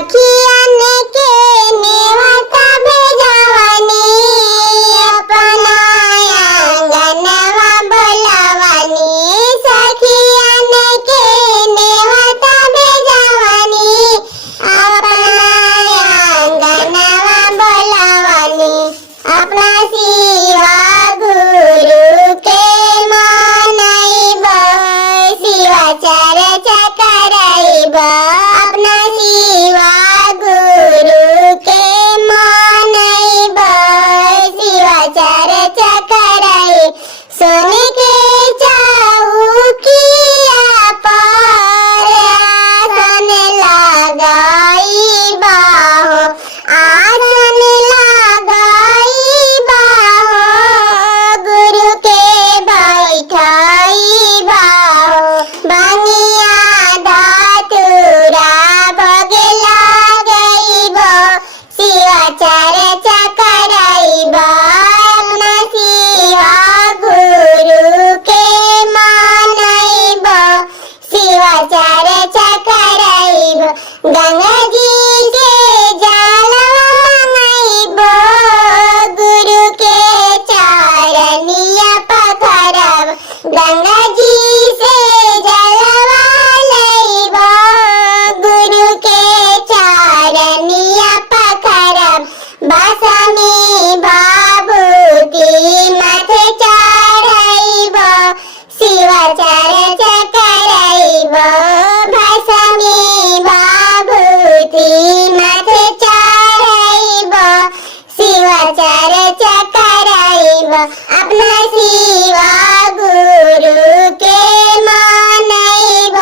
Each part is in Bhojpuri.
सखियन के नेवता भेजवनी अपना आंगनवा बोलवनी सखियन के नेवता भेजवनी अपना आंगनवा बोलवनी अपना शिवा गुरु के मनैब शिवा चर्चा करैब अपना शिवा गुरु के मनैब शिवा चर्चा करैब सोन के चौकिया पर आसन लगाइब हो आसन लगाइब हो गुरु के बैठाइब हो बनिया धतूरा भोगे लगाइब शिवा चर्चा करैब अपना शिवा गुरु के मनैब शिवा चर्चा करैब गंगा जी के जलवा मंगैब गुरु के चरनिया पखरब गंगा जी से जलवा लैब गुरु के चरनिया पखरब बसमी भाभूति माथे चढ़ैब शिवा चर्चा करैब भसमी भाभूति माथे चढ़ैब शिवा चर्चा करैब अपना शिवा गुरु के मनैब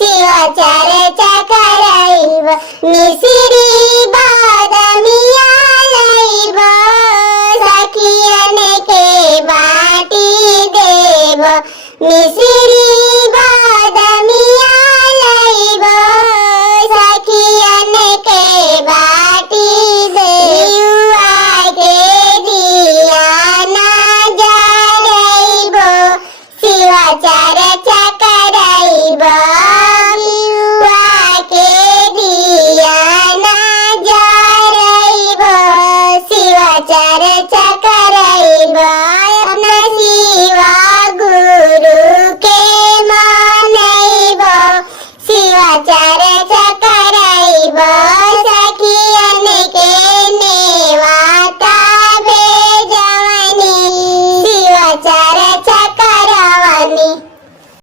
शिवा चर्चा करैब मिश्री